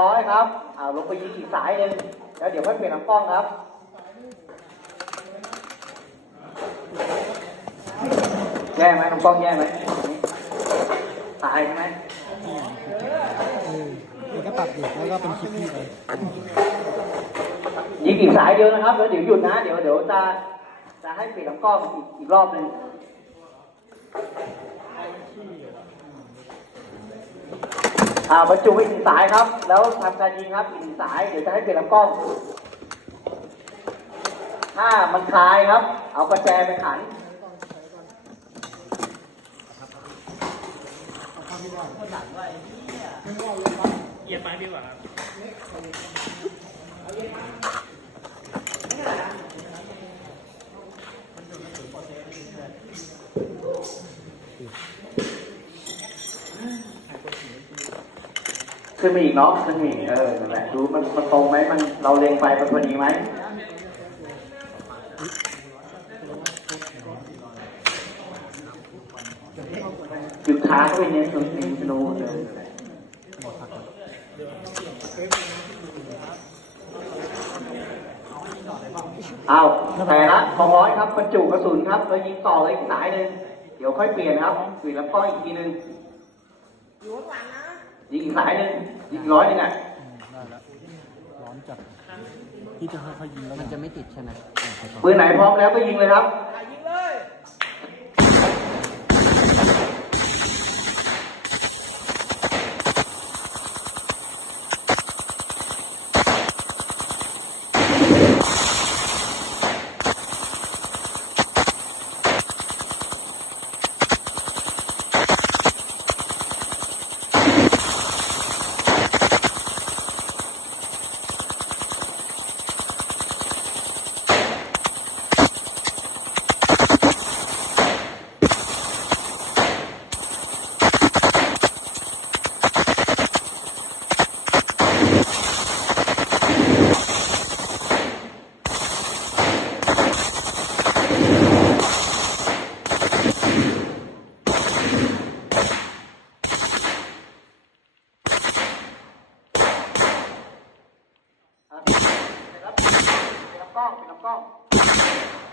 ร้อยครับอ่าลงไปยิงอีกสายหนึ่งแล้วเดี๋ยวค่อยเปลี่ยนลำกล้องครับแย่ไหมลำกล้องแย่ไหมตายใช่ไหมเออแล้วก็ตัดเด็กแล้วก็เป็นคลิปนี้ไปยิงอีกสายเดียวนะครับแล้วเดี๋ยวหยุดนะ เดี๋ยวเดี๋ยวจะจะให้เปลี่ยนลำกล้องอีกอีกรอบหนึ่ง อ่าบรรจุไปอีกสายครับ แล้วทำการยิงครับอีกสายเดี๋ยวจะให้เปลี่ยนลำกล้อง ถ้ามันคลายครับ เอาประแจไปขันเอียบไม้ดีกว่าครับ ขึ้นมาอีกเนาะขึ้นมาอีกเออนั่นแหละดูมันมันตรงไหมมันเราเล็งไปมันพอดีไหมหยุดขาเข้าไปเน้นตรงนี้สโนุเดิมเอาแต่ละสองร้อยครับบรรจุกระสุนครับแล้วยิงต่อเลยอีกสายหนึ่งเดี๋ยวค่อยเปลี่ยนครับเปลี่ยนแล้วก็อีกทีหนึ่งยิง อีกสายหนึ่งยิงอีกร้อยหนึ่งอะอืมได้แล้วร้อนจัดที่จะค่อยๆยิงแล้วมันจะไม่ติดใช่ไหมปืนไหนพร้อมแล้วก็ยิงเลยครับำกล้องเป็นลำกล้อง